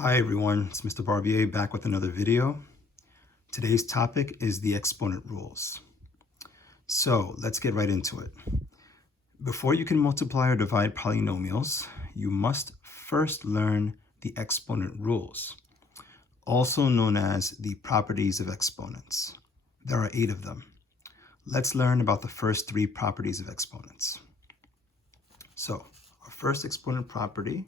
Hi everyone, it's Mr. Barbier back with another video. Today's topic is the exponent rules. So let's get right into it. Before you can multiply or divide polynomials, you must first learn the exponent rules, also known as the properties of exponents. There are 8 of them. Let's learn about the first 3 properties of exponents. So our first exponent property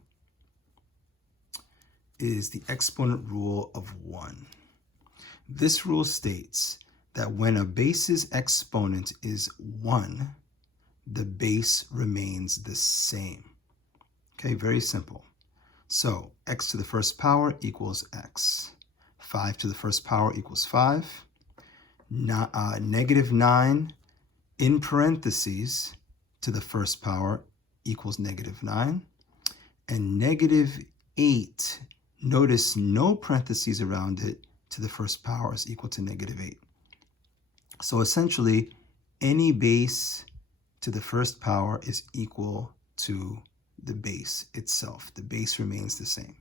is the exponent rule of 1. This rule states that when a base's exponent is 1, the base remains the same. Okay, very simple. So x to the first power equals x. 5 to the first power equals 5. Negative 9 in parentheses to the first power equals negative 9. And negative 8, notice no parentheses around it, to the first power is equal to negative 8. So essentially, any base to the first power is equal to the base itself. The base remains the same.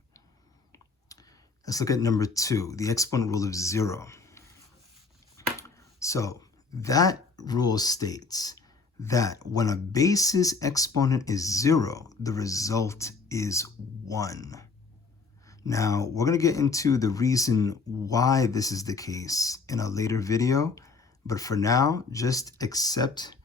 Let's look at number 2, the exponent rule of 0. So that rule states that when a base's exponent is 0, the result is 1. Now, we're going to get into the reason why this is the case in a later video, but for now, just accept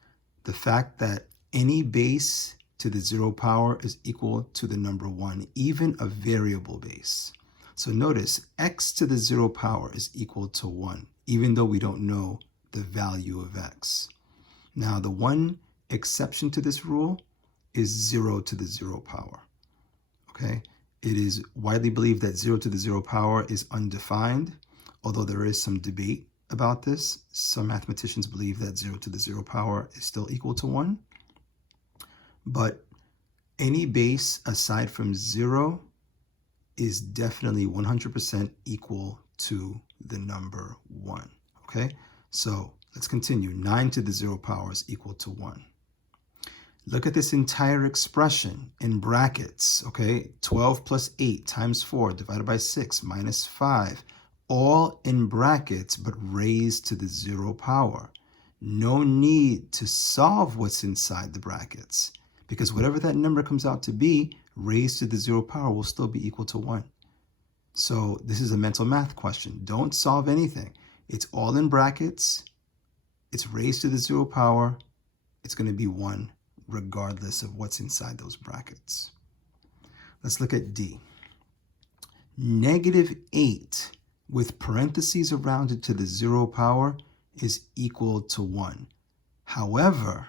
the fact that any base to the 0 power is equal to the number 1, even a variable base. So notice, x to the 0 power is equal to 1, even though we don't know the value of x. Now, the one exception to this rule is 0 to the 0 power, okay? It is widely believed that 0 to the 0 power is undefined, although there is some debate about this. Some mathematicians believe that 0 to the 0 power is still equal to 1. But any base aside from 0 is definitely 100% equal to the number 1, okay? So let's continue. 9 to the 0 power is equal to 1. Look at this entire expression in brackets, okay? 12 plus 8 times 4 divided by 6 minus 5, all in brackets but raised to the 0 power. No need to solve what's inside the brackets, because whatever that number comes out to be, raised to the 0 power will still be equal to 1. So this is a mental math question. Don't solve anything. It's all in brackets. It's raised to the 0 power. It's going to be 1. Regardless of what's inside those brackets. Let's look at D. Negative 8 with parentheses around it to the 0 power is equal to 1. However,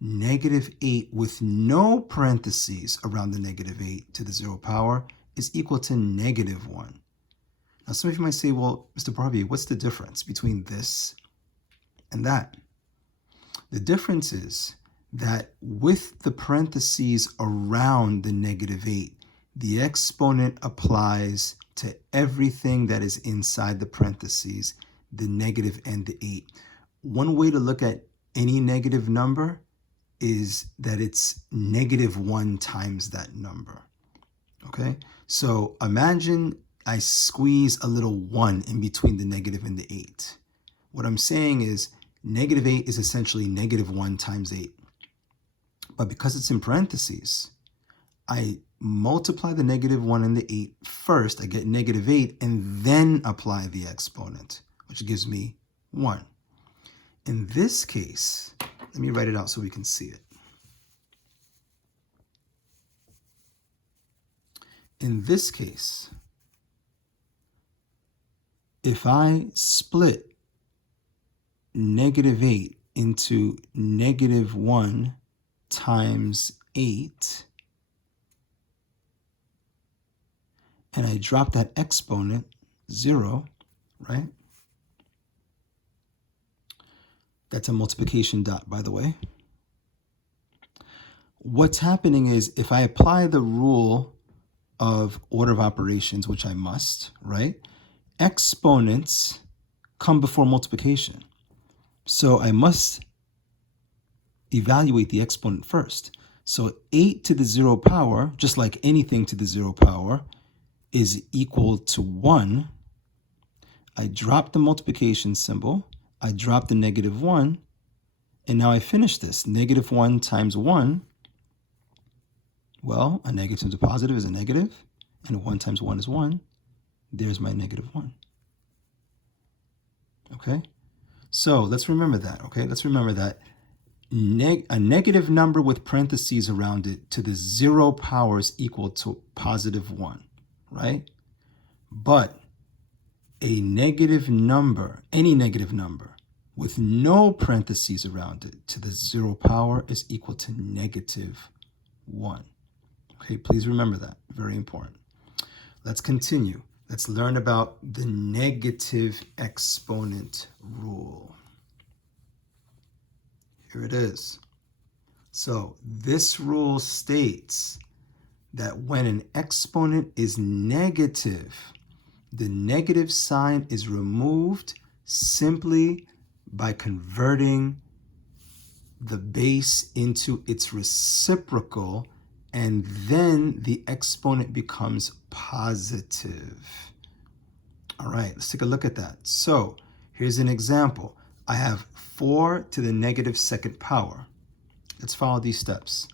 negative 8 with no parentheses around the negative 8 to the 0 power is equal to negative 1. Now, some of you might say, well, Mr. Barbier, what's the difference between this and that? The difference is that with the parentheses around the negative 8, the exponent applies to everything that is inside the parentheses, the negative and the 8. One way to look at any negative number is that it's negative 1 times that number, okay? So imagine I squeeze a little 1 in between the negative and the 8. What I'm saying is negative 8 is essentially negative 1 times 8. But because it's in parentheses, I multiply the negative 1 and the 8 first. I get negative 8 and then apply the exponent, which gives me 1. In this case, let me write it out so we can see it. In this case, if I split negative 8 into negative 1 times 8, and I drop that exponent, 0, right? That's a multiplication dot, by the way. What's happening is if I apply the rule of order of operations, which I must, right? Exponents come before multiplication. So I must evaluate the exponent first. So 8 to the 0 power, just like anything to the 0 power, is equal to 1, I drop the multiplication symbol, I drop the negative 1, and now I finish this. Negative 1 times 1, well, a negative times a positive is a negative, and 1 times 1 is 1. There's my negative 1. Okay? So let's remember that, okay? Let's remember that a negative number with parentheses around it to the 0 power is equal to positive 1, right? But a negative number, any negative number, with no parentheses around it to the 0 power is equal to negative 1. Okay, please remember that. Very important. Let's continue. Let's learn about the negative exponent rule. Here it is. So this rule states that when an exponent is negative, the negative sign is removed simply by converting the base into its reciprocal, and then the exponent becomes positive. All right, let's take a look at that. So here's an example. I have 4 to the negative second power. Let's follow these steps.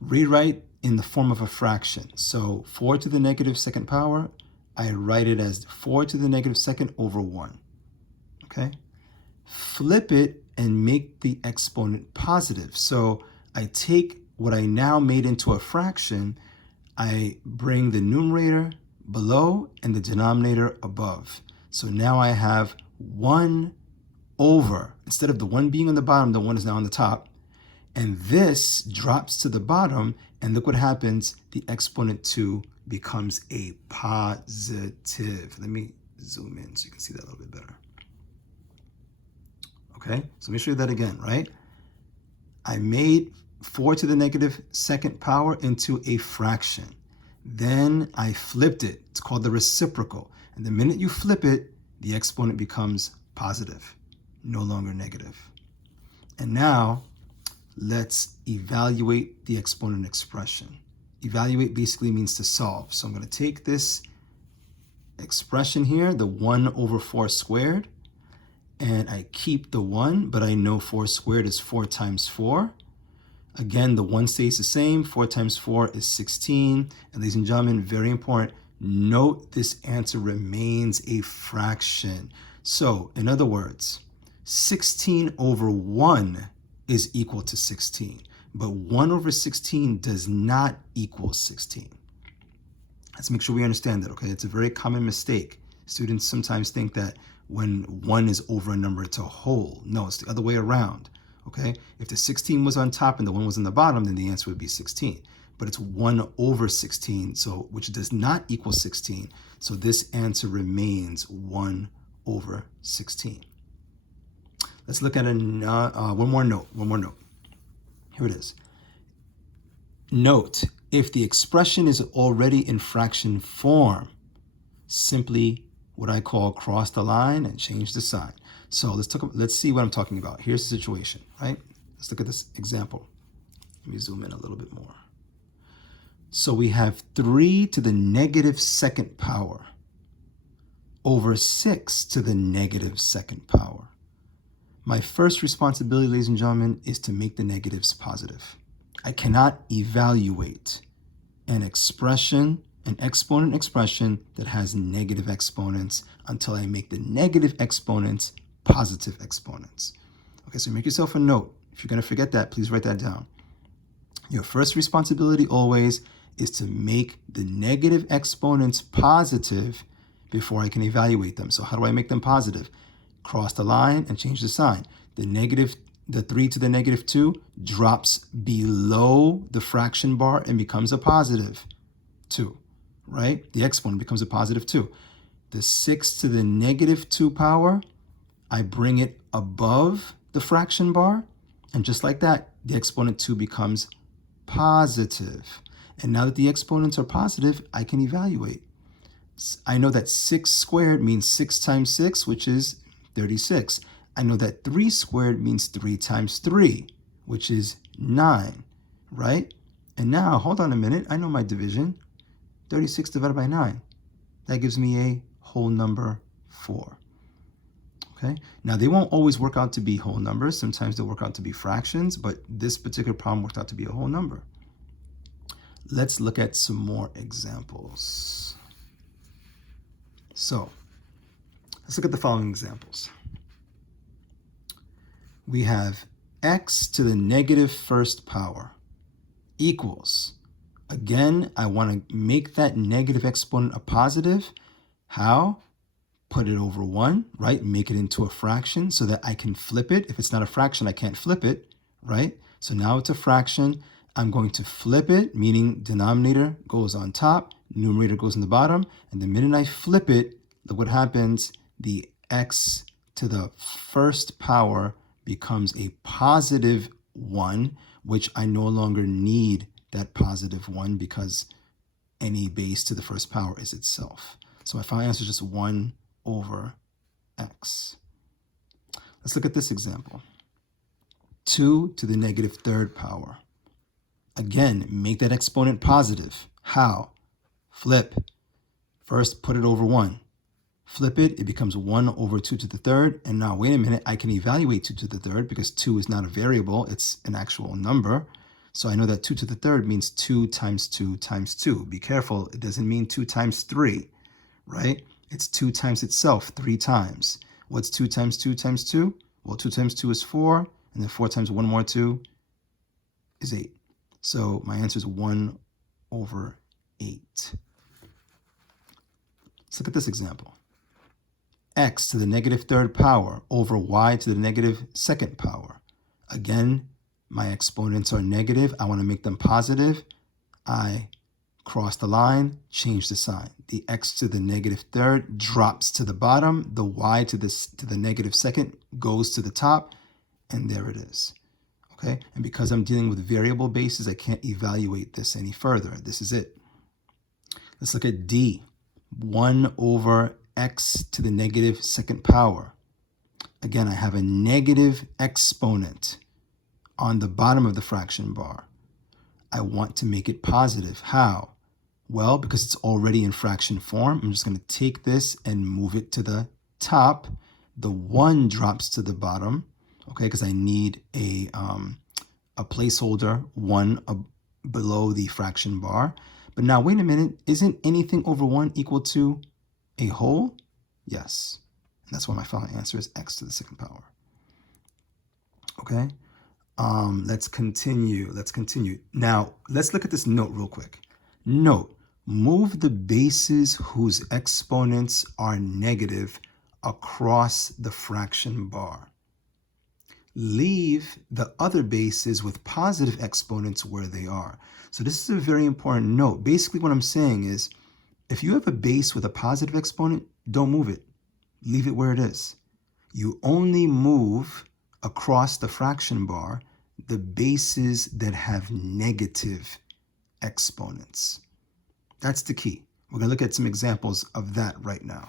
Rewrite in the form of a fraction. So 4 to the negative second power, I write it as 4 to the negative second over 1. Okay? Flip it and make the exponent positive. So I take what I now made into a fraction, I bring the numerator below and the denominator above. So now I have 1 over, instead of the 1 being on the bottom, the 1 is now on the top. And this drops to the bottom, and look what happens. The exponent 2 becomes a positive. Let me zoom in so you can see that a little bit better. Okay, so let me show you that again, right? I made 4 to the negative second power into a fraction. Then I flipped it. It's called the reciprocal. And the minute you flip it, the exponent becomes positive, no longer negative. And now let's evaluate the exponent expression. Evaluate basically means to solve. So I'm going to take this expression here, the 1 over 4 squared, and I keep the 1, but I know 4 squared is 4 times 4. Again, the 1 stays the same. 4 times 4 is 16. And ladies and gentlemen, very important, note this answer remains a fraction. So, in other words, 16 over 1 is equal to 16. But 1 over 16 does not equal 16. Let's make sure we understand that, okay? It's a very common mistake. Students sometimes think that when 1 is over a number, it's a whole. No, it's the other way around. Okay, if the 16 was on top and the 1 was on the bottom, then the answer would be 16. But it's 1 over 16, so which does not equal 16. So this answer remains 1 over 16. Let's look at one more note. Here it is. Note, if the expression is already in fraction form, simply what I call cross the line and change the sign. So let's see what I'm talking about. Here's the situation, right? Let's look at this example. Let me zoom in a little bit more. So we have 3 to the negative second power over 6 to the negative second power. My first responsibility, ladies and gentlemen, is to make the negatives positive. I cannot evaluate an expression, an exponent expression that has negative exponents until I make the negative exponents positive exponents. Okay, so make yourself a note. If you're going to forget that, please write that down. Your first responsibility always is to make the negative exponents positive before I can evaluate them. So how do I make them positive? Cross the line and change the sign. The 3 to the negative 2 drops below the fraction bar and becomes a positive 2, right? The exponent becomes a positive 2. The 6 to the negative 2 power, I bring it above the fraction bar, and just like that, the exponent 2 becomes positive. And now that the exponents are positive, I can evaluate. I know that 6 squared means 6 times 6, which is 36. I know that 3 squared means 3 times 3, which is 9, right? And now, hold on a minute, I know my division. 36 divided by 9. That gives me a whole number 4. Okay, now they won't always work out to be whole numbers. Sometimes they'll work out to be fractions, but this particular problem worked out to be a whole number. Let's look at some more examples. So let's look at the following examples. We have x to the negative first power equals, again, I want to make that negative exponent a positive. How? Put it over 1, right? Make it into a fraction so that I can flip it. If it's not a fraction, I can't flip it, right? So now it's a fraction. I'm going to flip it, meaning denominator goes on top, numerator goes in the bottom, and the minute I flip it, look what happens. The x to the first power becomes a positive 1, which I no longer need that positive 1 because any base to the first power is itself. So my final answer is just 1 over x. Let's look at this example. 2 to the negative third power. Again, make that exponent positive. How? Flip. First, put it over 1. Flip it, it becomes 1 over 2 to the third. And now, wait a minute, I can evaluate 2 to the third because 2 is not a variable, it's an actual number. So I know that 2 to the third means 2 times 2 times 2. Be careful, it doesn't mean 2 times 3, right? It's 2 times itself 3 times. What's 2 times 2 times 2? Well, 2 times 2 is 4, and then 4 times 1 more 2 is 8. So my answer is 1 over 8. Let's look at this example. X to the negative third power over y to the negative second power. Again, my exponents are negative. I want to make them positive. I cross the line, change the sign. The x to the negative third drops to the bottom. The y to the negative second goes to the top, and there it is. Okay, and because I'm dealing with variable bases, I can't evaluate this any further. This is it. Let's look at D. 1 over x to the negative second power. Again, I have a negative exponent on the bottom of the fraction bar. I want to make it positive. How? Well, because it's already in fraction form, I'm just going to take this and move it to the top. The 1 drops to the bottom, okay, because I need a placeholder 1 below the fraction bar. But now, wait a minute, isn't anything over 1 equal to a whole? Yes. And that's why my final answer is x to the second power. Okay. Let's continue. Now, let's look at this note real quick. Note, move the bases whose exponents are negative across the fraction bar. Leave the other bases with positive exponents where they are. So this is a very important note. Basically, what I'm saying is, if you have a base with a positive exponent, don't move it. Leave it where it is. You only move across the fraction bar the bases that have negative exponents. That's the key. We're going to look at some examples of that right now.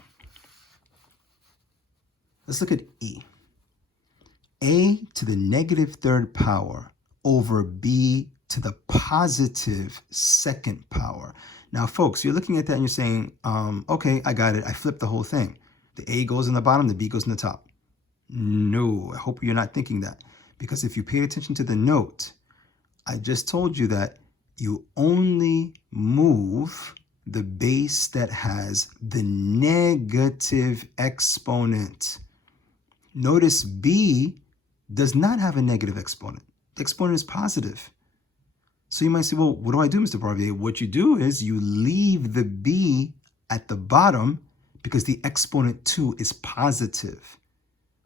Let's look at E. A to the negative third power over B to the positive second power. Now, folks, you're looking at that and you're saying, okay, I got it. I flipped the whole thing. The A goes in the bottom, the B goes in the top. No, I hope you're not thinking that. Because if you paid attention to the note, I just told you that you only move the base that has the negative exponent. Notice B does not have a negative exponent. The exponent is positive. So you might say, well, what do I do, Mr. Barbier? What you do is you leave the B at the bottom because the exponent 2 is positive.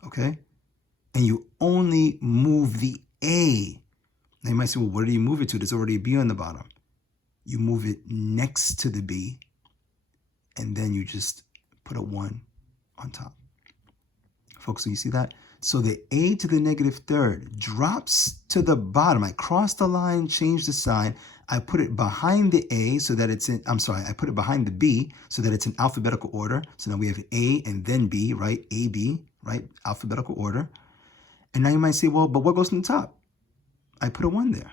Okay? And you only move the A. Now you might say, well, where do you move it to? There's already a B on the bottom. You move it next to the B, and then you just put a 1 on top. Folks, so you see that? So the A to the negative third drops to the bottom. I cross the line, change the sign. I put it behind the A so that it's in, I put it behind the B so that it's in alphabetical order. So now we have A and then B, right? A, B, right? Alphabetical order. And now you might say, well, but what goes on the top? I put a 1 there.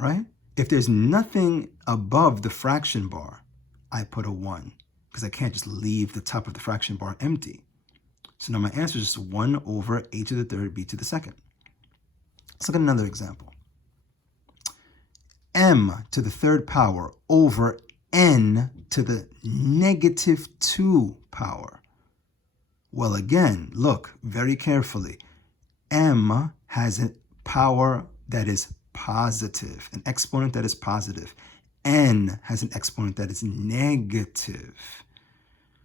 All right? If there's nothing above the fraction bar, I put a 1, because I can't just leave the top of the fraction bar empty. So now my answer is just 1 over a to the third b to the second. Let's look at another example. M to the third power over n to the negative 2 power. Well, again, look very carefully. M has a power that is positive, an exponent that is positive. N has an exponent that is negative.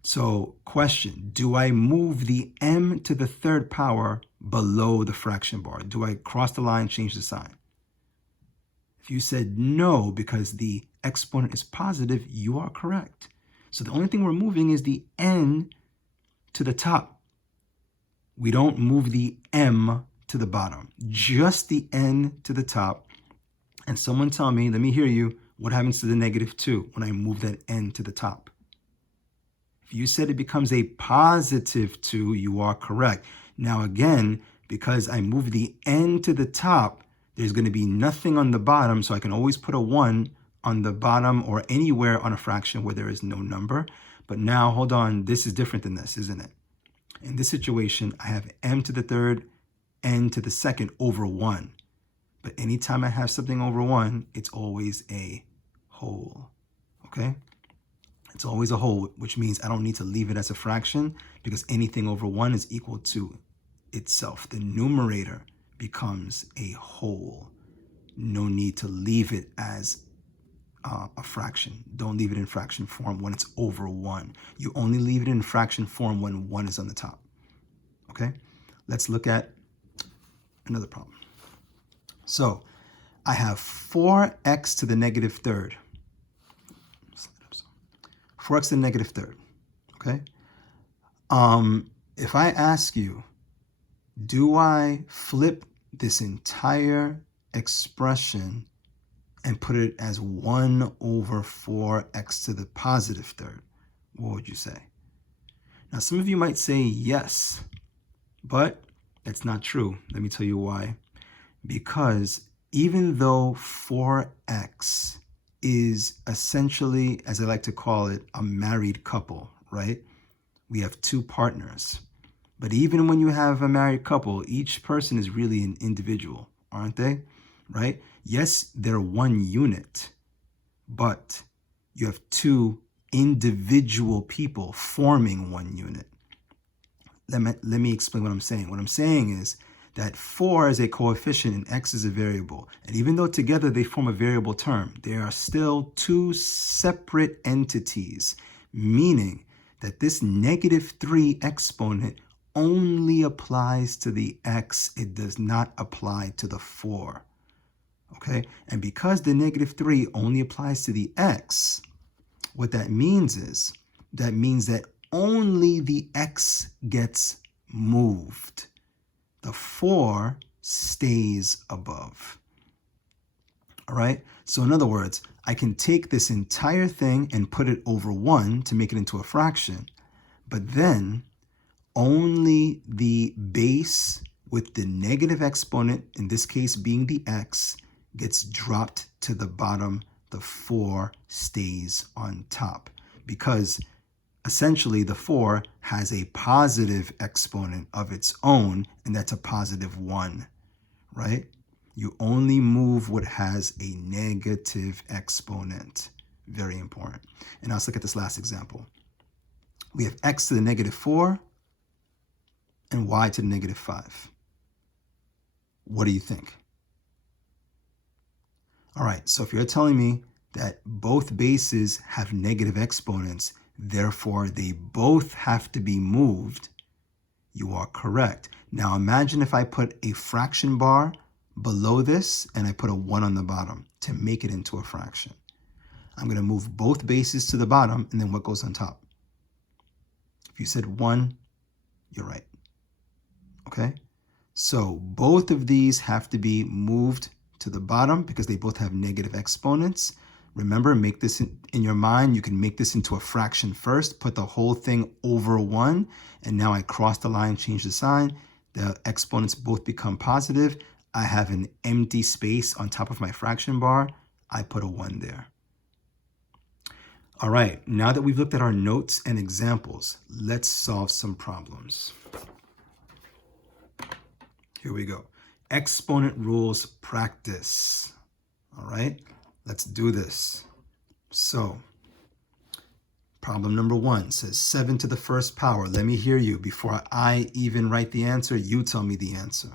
So, question, do I move the m to the third power below the fraction bar? Do I cross the line, change the sign? If you said no because the exponent is positive, you are correct. So the only thing we're moving is the n to the top. We don't move the m to the bottom, just the n to the top. And someone tell me, let me hear you, what happens to the negative 2 when I move that n to the top? If you said it becomes a positive 2, you are correct. Now again, because I move the n to the top, there's going to be nothing on the bottom, so I can always put a 1 on the bottom or anywhere on a fraction where there is no number. But now, hold on, this is different than this, isn't it? In this situation, I have m to the third, n to the second over 1. But anytime I have something over 1, it's always a whole, okay? It's always a whole, which means I don't need to leave it as a fraction because anything over 1 is equal to itself. The numerator becomes a whole. No need to leave it as a fraction. Don't leave it in fraction form when it's over 1. You only leave it in fraction form when 1 is on the top. Okay? Let's look at another problem. So I have 4x to the negative third. 4x to the negative third. Okay? If I ask you, do I flip this entire expression and put it as 1 over 4x to the positive third? What would you say? Now, some of you might say yes, but that's not true. Let me tell you why. Because even though 4x is essentially, as I like to call it, a married couple, right? We have two partners. But even when you have a married couple, each person is really an individual, aren't they? Right? Yes, they're one unit, but you have two individual people forming one unit. Let me explain what I'm saying. What I'm saying is that 4 is a coefficient and x is a variable. And even though together they form a variable term, they are still two separate entities, meaning that this negative 3 exponent only applies to the x. It does not apply to the 4. Okay? And because the negative 3 only applies to the x, what that means is, that means that only the x gets moved. The 4 stays above. All right? So in other words, I can take this entire thing and put it over 1 to make it into a fraction, but then only the base with the negative exponent, in this case being the x, gets dropped to the bottom. The 4 stays on top because essentially the 4 has a positive exponent of its own, and that's a positive 1, right? You only move what has a negative exponent. Very important. And now let's look at this last example. We have x to the negative 4 and y to the negative 5. What do you think? All right, so if you're telling me that both bases have negative exponents, therefore they both have to be moved, you are correct. Now imagine if I put a fraction bar below this and I put a 1 on the bottom to make it into a fraction. I'm going to move both bases to the bottom, and then what goes on top? If you said 1, you're right. Okay? So both of these have to be moved to the bottom because they both have negative exponents. Remember, make this in your mind. You can make this into a fraction first, put the whole thing over 1, and now I cross the line, change the sign. The exponents both become positive. I have an empty space on top of my fraction bar. I put a 1 there. All right, now that we've looked at our notes and examples, let's solve some problems. Here we go. Exponent rules practice. All right, let's do this. So, problem number 1 says 7 to the first power. Let me hear you. Before I even write the answer, you tell me the answer.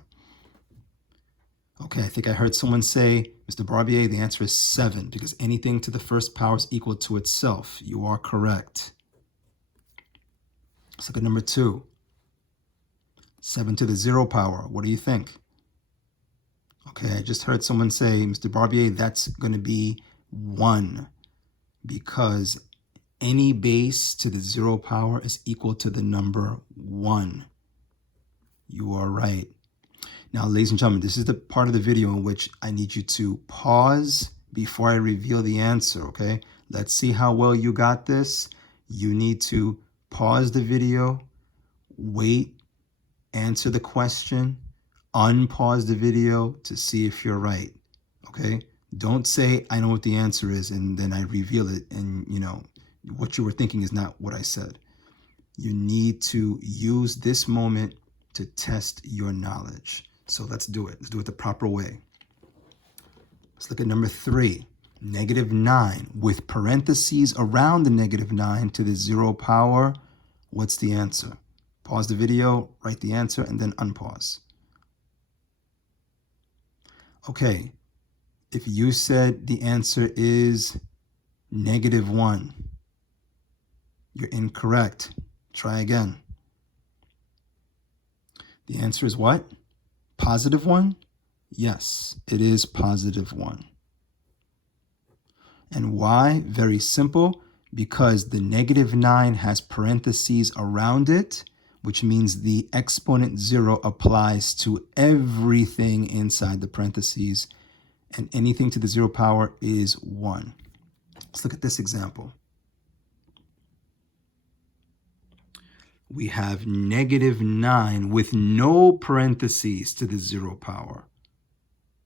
Okay, I think I heard someone say, Mr. Barbier, the answer is 7 because anything to the first power is equal to itself. You are correct. Let's look at number 2. 7 to the 0 power. What do you think? Okay, I just heard someone say, Mr. Barbier, that's going to be 1 because any base to the 0 power is equal to the number 1. You are right. Now, ladies and gentlemen, this is the part of the video in which I need you to pause before I reveal the answer, okay? Let's see how well you got this. You need to pause the video, wait, answer the question, unpause the video to see if you're right, okay? Don't say, I know what the answer is, and then I reveal it, and, you know, what you were thinking is not what I said. You need to use this moment to test your knowledge. So let's do it. Let's do it the proper way. Let's look at number 3. -9 with parentheses around the -9 to the 0 power. What's the answer? Pause the video, write the answer, and then unpause. Okay. If you said the answer is -1, you're incorrect. Try again. The answer is what? +1? Yes, it is +1. And why? Very simple. Because the -9 has parentheses around it, which means the exponent 0 applies to everything inside the parentheses, and anything to the 0 power is 1. Let's look at this example. We have -9 with no parentheses to the 0 power.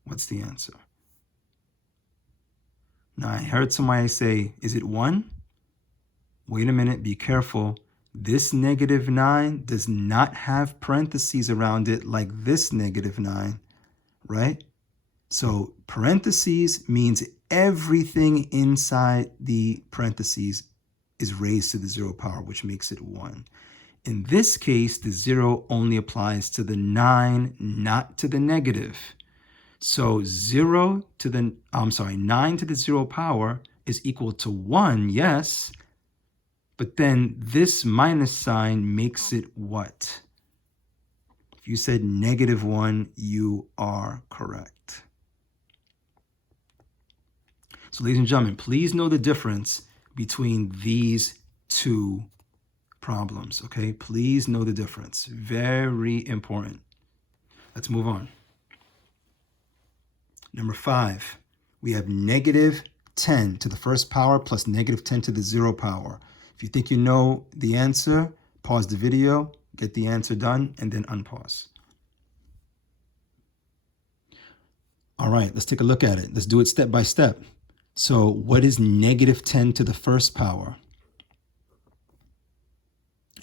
What's the answer? Now, I heard somebody say, is it 1? Wait a minute, be careful. This -9 does not have parentheses around it like this -9, right? So parentheses means everything inside the parentheses is raised to the 0 power, which makes it 1. In this case, the 0 only applies to the 9, not to the negative. So 9 to the 0 power is equal to 1, yes, but then this minus sign makes it what? If you said -1, you are correct. So ladies and gentlemen, please know the difference between these two problems, okay? Please know the difference. Very important. Let's move on. Number 5, we have -10 to the first power plus -10 to the 0 power. If you think you know the answer, pause the video, get the answer done, and then unpause. All right, let's take a look at it. Let's do it step by step. So what is -10 to the first power?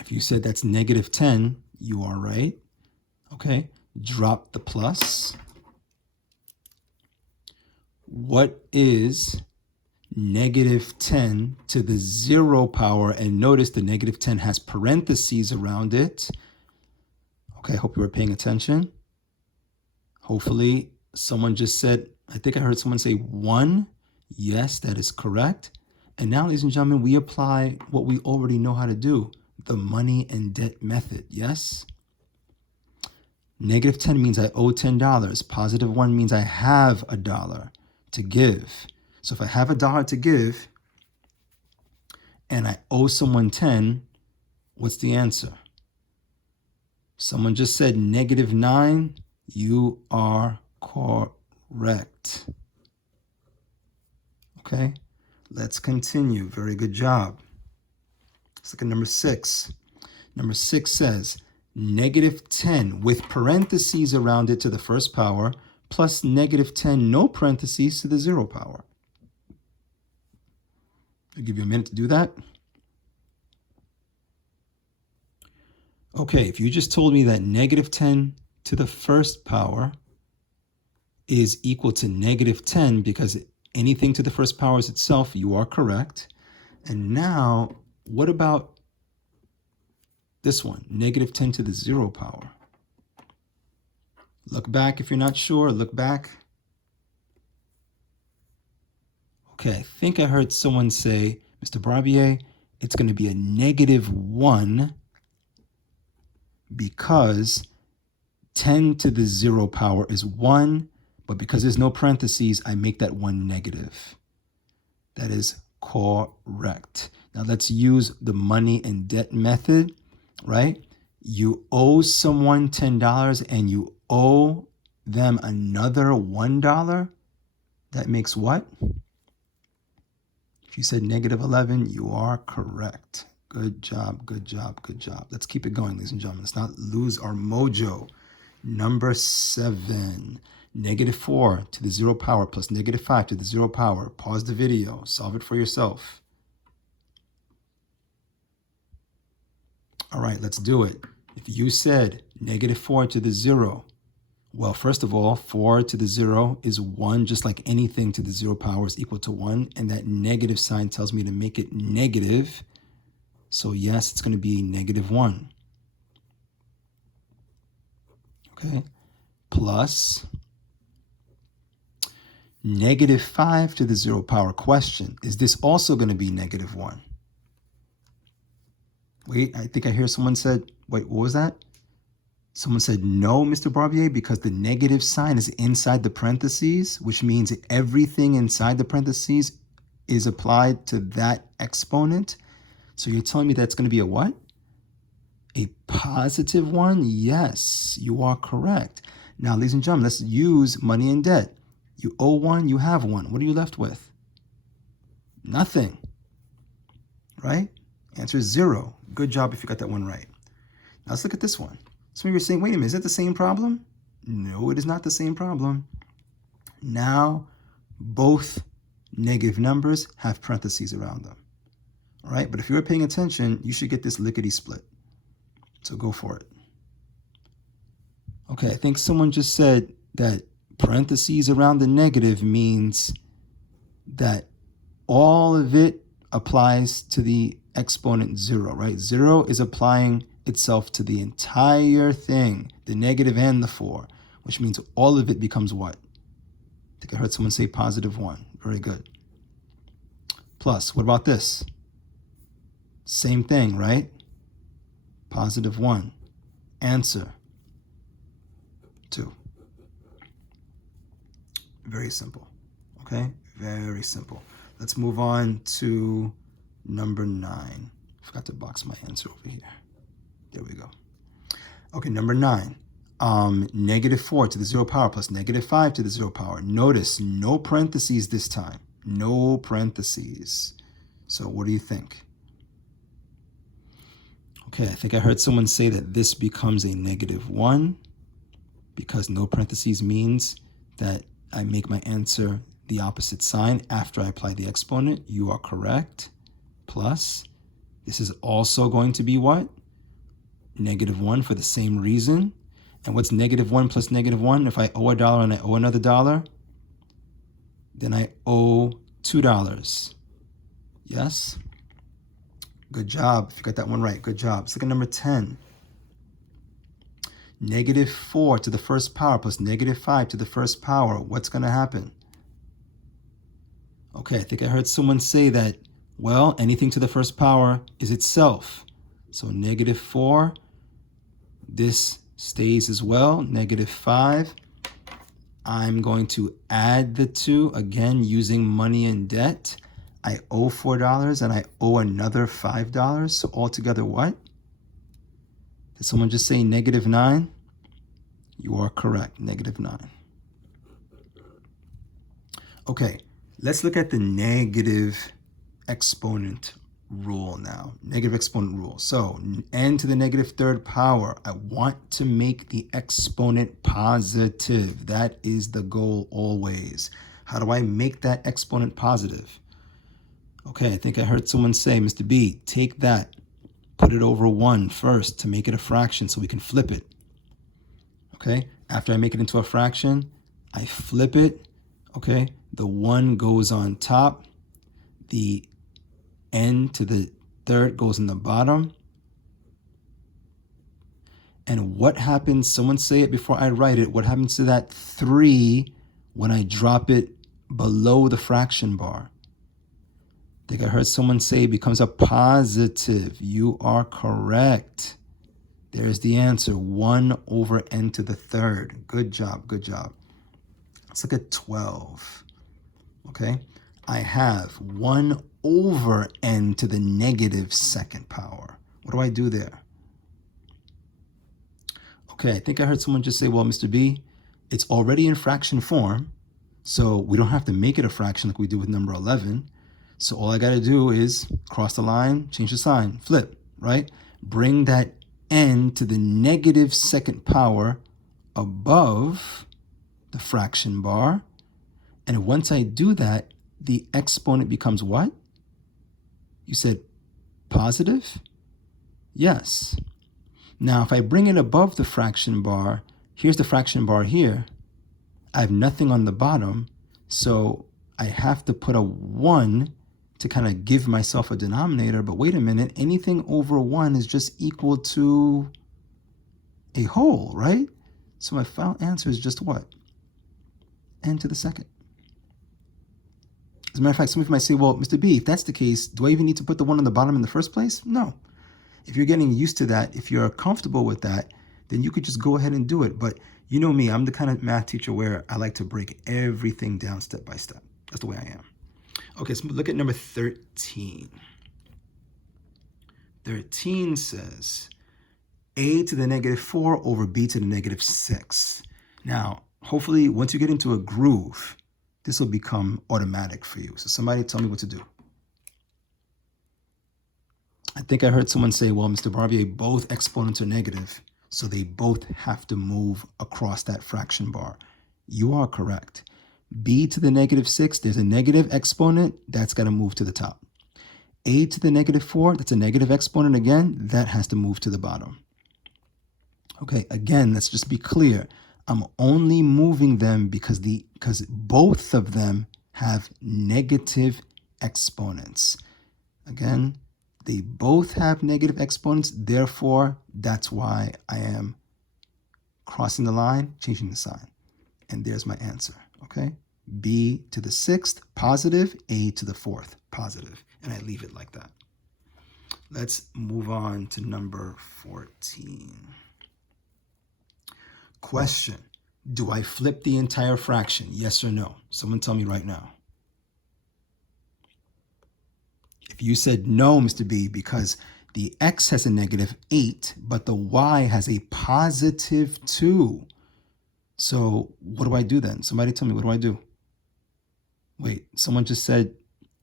If you said that's -10, you are right. Okay, drop the plus. What is -10 to the 0 power? And notice the -10 has parentheses around it. Okay, I hope you were paying attention. Hopefully someone just said, I think I heard someone say 1. Yes, that is correct. And now, ladies and gentlemen, we apply what we already know how to do, the money and debt method, yes? -10 means I owe $10. +1 means I have $1 to give. So if I have $1 to give and I owe someone 10, what's the answer? Someone just said -9. You are correct. Okay, let's continue. Very good job. Let's look at number 6. Number 6 says -10 with parentheses around it to the first power plus -10, no parentheses, to the 0 power. I'll give you a minute to do that. Okay, if you just told me that negative 10 to the first power is equal to negative 10 because anything to the first power is itself, you are correct. And now, what about this one, negative 10 to the 0 power? Look back if you're not sure, look back. Okay, I think I heard someone say, Mr. Barbier, it's going to be a negative 1 because 10 to the 0 power is 1, but because there's no parentheses, I make that 1 negative. That is correct. Now let's use the money and debt method, right? You owe someone $10 and you owe them another $1. That makes what? If you said negative 11, you are correct. Good job, good job, good job. Let's keep it going, ladies and gentlemen. Let's not lose our mojo. Number 7, negative 4 to the 0 power plus negative 5 to the 0 power. Pause the video. Solve it for yourself. All right, let's do it. If you said negative 4 to the 0, well, first of all, 4 to the 0 is 1, just like anything to the 0 power is equal to 1. And that negative sign tells me to make it negative. So yes, it's going to be negative 1. Okay, plus negative 5 to the 0 power. Question, is this also going to be negative 1? Wait, I think I hear someone said, wait, what was that? Someone said no, Mr. Barbier, because the negative sign is inside the parentheses, which means everything inside the parentheses is applied to that exponent. So you're telling me that's going to be a what? A positive 1? Yes, you are correct. Now, ladies and gentlemen, let's use money and debt. You owe 1, you have 1. What are you left with? Nothing, right? Answer is 0. Good job if you got that one right. Now let's look at this one. Some of you are saying, wait a minute, is that the same problem? No, it is not the same problem. Now, both negative numbers have parentheses around them. All right, but if you're paying attention, you should get this lickety-split. So go for it. Okay, I think someone just said that parentheses around the negative means that all of it applies to the exponent 0, right? 0 is applying itself to the entire thing, the negative and the 4, which means all of it becomes what? I think I heard someone say positive 1. Very good. Plus, what about this? Same thing, right? Positive 1. Answer 2. Very simple. Okay? Very simple. Let's move on to number 9. Forgot to box my answer over here. There we go. Okay, number 9. Negative 4 to the 0 power plus negative 5 to the 0 power. Notice no parentheses this time. No parentheses. So what do you think? Okay, I think I heard someone say that this becomes a negative 1 because no parentheses means that I make my answer the opposite sign after I apply the exponent. You are correct. Plus, this is also going to be what? Negative 1 for the same reason. And what's negative 1 plus negative 1? If I owe $1 and I owe another $1, then I owe $2. Yes? Good job. If you got that one right, good job. Let's look at number 10. Negative 4 to the first power plus negative 5 to the first power. What's going to happen? Okay, I think I heard someone say that, well, anything to the first power is itself. So negative 4, this stays as well. Negative 5. I'm going to add the 2, again, using money and debt. I owe $4 and I owe another $5. So altogether what? Did someone just say negative 9? You are correct, negative 9. Okay, let's look at the negative exponent rule now. Negative exponent rule. So n to the negative third power. I want to make the exponent positive. That is the goal always. How do I make that exponent positive? Okay, I think I heard someone say, Mr. B, take that, put it over 1 first to make it a fraction so we can flip it. Okay, after I make it into a fraction, I flip it. Okay, the 1 goes on top, the n to the third goes in the bottom. And what happens, someone say it before I write it, what happens to that 3 when I drop it below the fraction bar? I think I heard someone say it becomes a positive. You are correct. There's the answer, 1 over n to the third. Good job, good job. Let's look at 12. Okay, I have 1 over n to the negative second power. What do I do there? Okay, I think I heard someone just say, well, Mr. B, it's already in fraction form, so we don't have to make it a fraction like we do with number 11. So all I got to do is cross the line, change the sign, flip, right? Bring that n to the negative second power above the fraction bar. And once I do that, the exponent becomes what? You said positive? Yes. Now, if I bring it above the fraction bar, here's the fraction bar here. I have nothing on the bottom, so I have to put a 1 to kind of give myself a denominator. But wait a minute, anything over 1 is just equal to a whole, right? So my final answer is just what? N to the second. As a matter of fact, some of you might say, well, Mr. B, if that's the case, do I even need to put the 1 on the bottom in the first place? No. If you're getting used to that, if you're comfortable with that, then you could just go ahead and do it. But you know me, I'm the kind of math teacher where I like to break everything down step by step. That's the way I am. Okay, so look at number 13. 13 says a to the negative 4 over b to the negative 6. Now, hopefully, once you get into a groove, this will become automatic for you. So somebody tell me what to do. I think I heard someone say, well, Mr. Barbier, both exponents are negative, so they both have to move across that fraction bar. You are correct. B to the negative 6, there's a negative exponent, that's got to move to the top. A to the negative 4, that's a negative exponent again, that has to move to the bottom. Okay, again, let's just be clear. I'm only moving them because both of them have negative exponents. Again, they both have negative exponents, therefore, that's why I am crossing the line, changing the sign. And there's my answer, okay? B to the 6th, positive, A to the 4th, positive. And I leave it like that. Let's move on to number 14. Question, do I flip the entire fraction? Yes or no? Someone tell me right now. If you said no, Mr. B, because the x has a negative 8, but the y has a positive 2. So what do I do then? Somebody tell me, what do I do? Wait, someone just said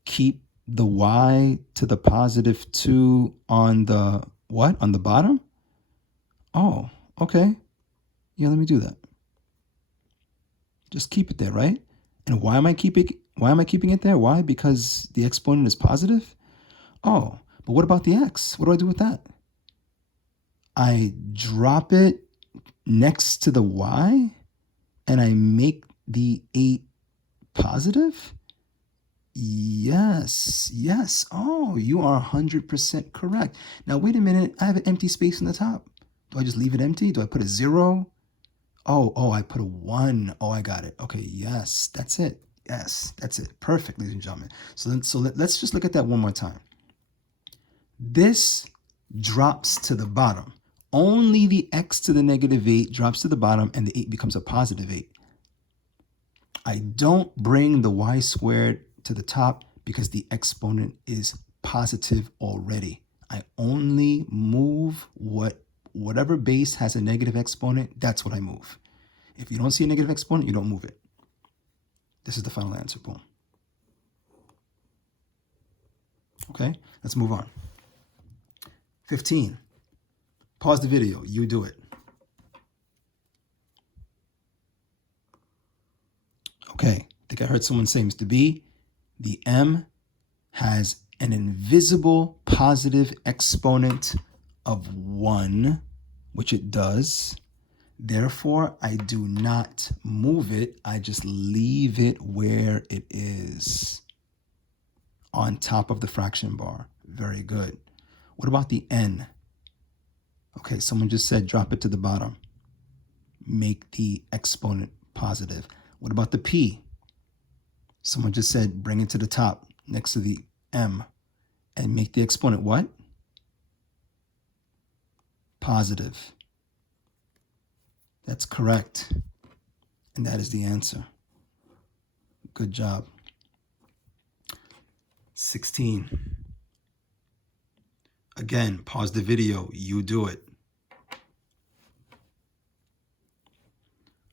keep the y to the positive 2 on the what? On the bottom? Oh, okay. Yeah, let me do that. Just keep it there, right? And why am I keeping it there? Why? Because the exponent is positive? Oh, but what about the x? What do I do with that? I drop it next to the y and I make the 8 positive? Yes, yes. Oh, you are 100% correct. Now, wait a minute. I have an empty space in the top. Do I just leave it empty? Do I put a 0? Oh, I put a 1. Oh, I got it. Okay, yes, that's it. Yes, that's it. Perfect, ladies and gentlemen. So let's just look at that one more time. This drops to the bottom. Only the x to the negative 8 drops to the bottom and the 8 becomes a positive 8. I don't bring the y squared to the top because the exponent is positive already. I only move whatever base has a negative exponent, that's what I move. If you don't see a negative exponent, you don't move it. This is the final answer, boom. Okay, let's move on. 15. Pause the video, you do it. Okay, I think I heard someone say, Mr. B, the m has an invisible positive exponent of 1, which it does. Therefore, I do not move it. I just leave it where it is on top of the fraction bar. Very good. What about the n? Okay, someone just said drop it to the bottom. Make the exponent positive. What about the p? Someone just said bring it to the top next to the m and make the exponent what? Positive. That's correct. And that is the answer. Good job. 16. Again, pause the video. You do it.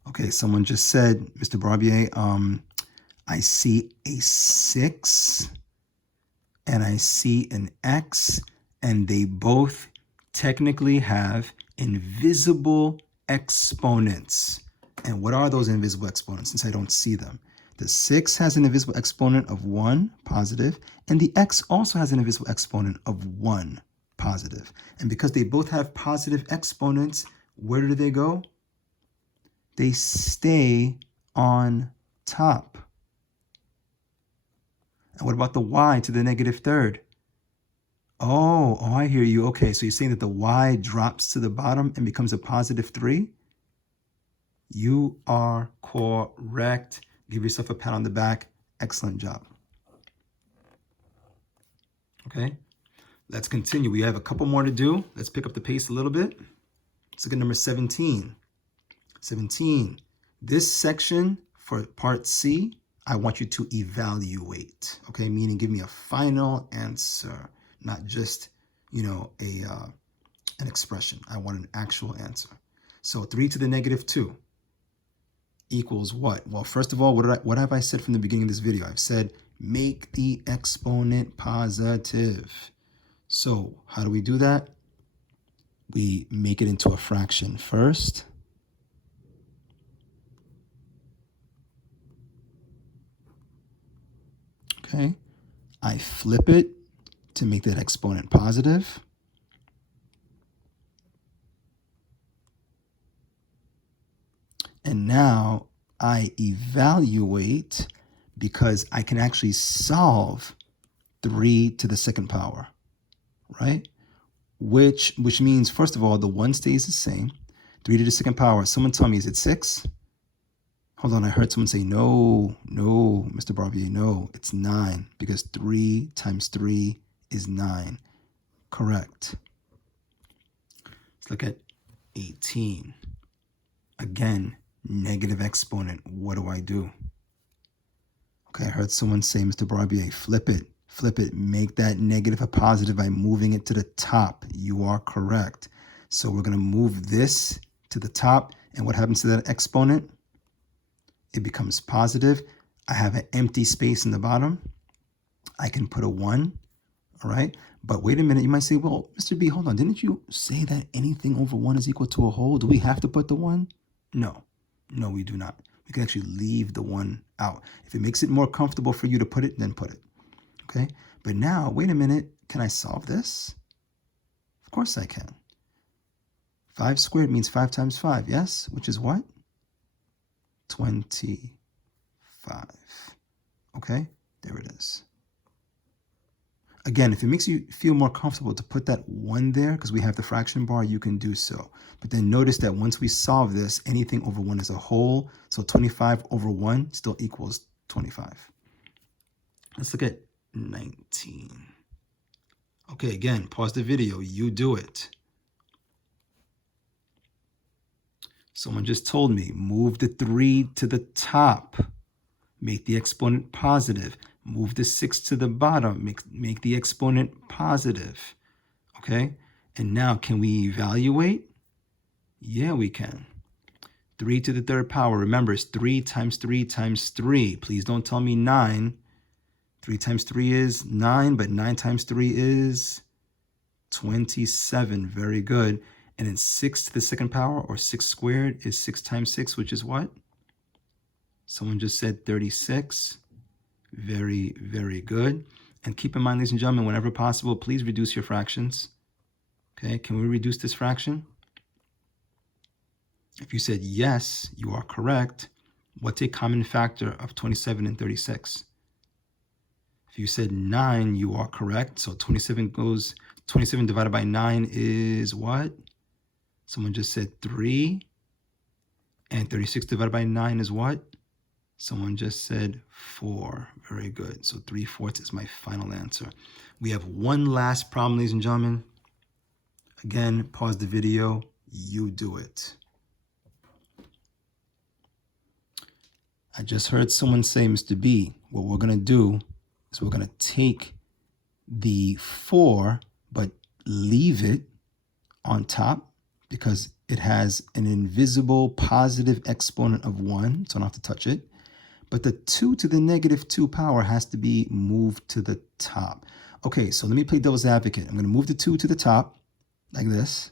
Okay, someone just said, Mr. Barbier, I see a 6 and I see an x, and they both technically have invisible exponents. And what are those invisible exponents, since I don't see them? The 6 has an invisible exponent of 1, positive, and the x also has an invisible exponent of 1, positive. And because they both have positive exponents, where do they go? They stay on top. And what about the y to the negative third? Oh, I hear you. Okay, so you're saying that the y drops to the bottom and becomes a positive 3? You are correct. Give yourself a pat on the back. Excellent job. Okay, let's continue. We have a couple more to do. Let's pick up the pace a little bit. Let's look at number 17. 17. This section for part C, I want you to evaluate. Okay, meaning give me a final answer, not just, an expression. I want an actual answer. So 3 to the negative 2 equals what? Well, first of all, what have I said from the beginning of this video? I've said make the exponent positive. So how do we do that? We make it into a fraction first. Okay, I flip it to make that exponent positive. And now I evaluate because I can actually solve 3 to the second power, right? Which means, first of all, the 1 stays the same. 3 to the second power. Someone tell me, is it 6? Hold on, I heard someone say, no, Mr. Barbier, no, it's 9, because 3 times 3 is 9. Correct. Let's look at 18. Again, negative exponent. What do I do? Okay, I heard someone say, Mr. Barbier, flip it, make that negative a positive by moving it to the top. You are correct. So we're going to move this to the top, and what happens to that exponent? It becomes positive. I have an empty space in the bottom. I can put a 1, all right? But wait a minute, you might say, well, Mr. B, hold on. Didn't you say that anything over 1 is equal to a whole? Do we have to put the 1? No, we do not. We can actually leave the 1 out. If it makes it more comfortable for you to put it, then put it, okay? But now, wait a minute, can I solve this? Of course I can. 5 squared means 5 times 5, yes? Which is what? 25. Okay, there it is. Again, if it makes you feel more comfortable to put that 1 there, because we have the fraction bar, you can do so. But then notice that once we solve this, anything over 1 is a whole. So 25 over 1 still equals 25. Let's look at 19. Okay, again, pause the video. You do it. Someone just told me, move the 3 to the top. Make the exponent positive. Move the 6 to the bottom. Make the exponent positive. Okay? And now, can we evaluate? Yeah, we can. 3 to the third power. Remember, it's 3 times 3 times 3. Please don't tell me 9. 3 times 3 is 9, but 9 times 3 is 27. Very good. And then 6 to the second power, or 6 squared, is 6 times 6, which is what? Someone just said 36. Very, very good. And keep in mind, ladies and gentlemen, whenever possible, please reduce your fractions. Okay, can we reduce this fraction? If you said yes, you are correct. What's a common factor of 27 and 36? If you said 9, you are correct. So 27 divided by 9 is what? Someone just said 3. And 36 divided by 9 is what? Someone just said 4. Very good. So 3/4 is my final answer. We have one last problem, ladies and gentlemen. Again, pause the video. You do it. I just heard someone say, Mr. B, what we're going to do is we're going to take the 4, but leave it on top because it has an invisible positive exponent of 1, so I don't have to touch it. But the 2 to the negative 2 power has to be moved to the top. Okay, so let me play devil's advocate. I'm going to move the 2 to the top like this.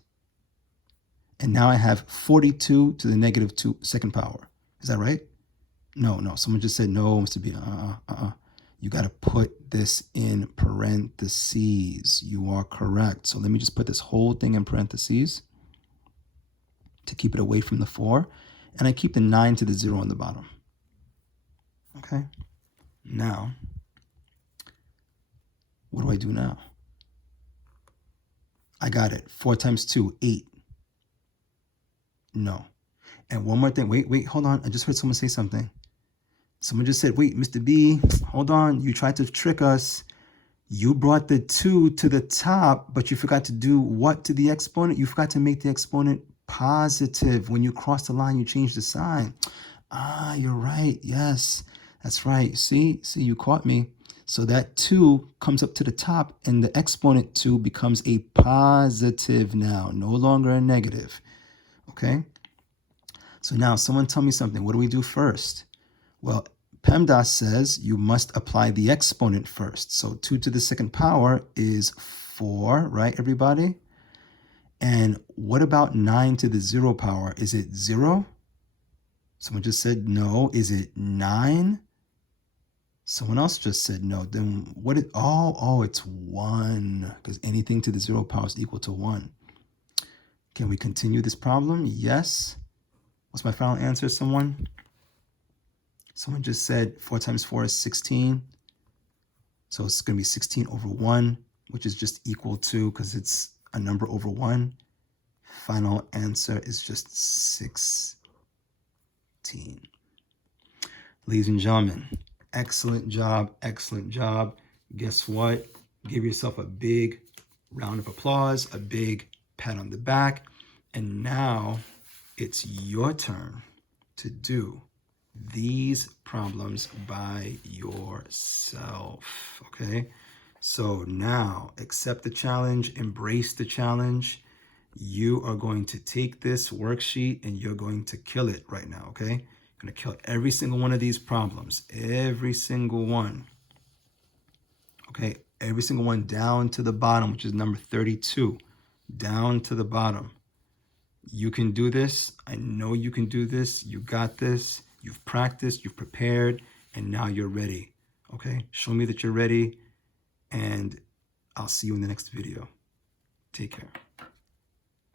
And now I have 42 to the negative 2 second power. Is that right? No. Someone just said no, Mr. B. You got to put this in parentheses. You are correct. So let me just put this whole thing in parentheses to keep it away from the 4. And I keep the 9 to the 0 on the bottom. Okay. Now, what do I do now? I got it. 4 times 2, 8. No. And one more thing. Wait, hold on. I just heard someone say something. Someone just said, wait, Mr. B, hold on. You tried to trick us. You brought the 2 to the top, but you forgot to do what to the exponent? You forgot to make the exponent positive. When you cross the line, you change the sign. You're right. Yes, that's right. See, you caught me. So that 2 comes up to the top, and the exponent 2 becomes a positive now, no longer a negative. Okay? So now someone tell me something. What do we do first? Well, PEMDAS says you must apply the exponent first. So 2 to the second power is 4, right, everybody? And what about 9 to the 0 power? Is it 0? Someone just said no. Is it 9? Someone else just said no. Then what is, it's 1, because anything to the 0 power is equal to 1. Can we continue this problem? Yes. What's my final answer, someone? Someone just said 4 times 4 is 16. So it's going to be 16 over 1, which is just equal to, because it's a number over 1. Final answer is just 16. Ladies and gentlemen, excellent job, excellent job. Guess what? Give yourself a big round of applause, a big pat on the back. And now it's your turn to do these problems by yourself, okay? So now accept the challenge, embrace the challenge. You are going to take this worksheet and you're going to kill it right now, okay? You're going to kill every single one of these problems, every single one, okay? Every single one down to the bottom, which is number 32, down to the bottom. You can do this. I know you can do this. You got this. You've practiced, you've prepared, and now you're ready, okay? Show me that you're ready, and I'll see you in the next video. Take care.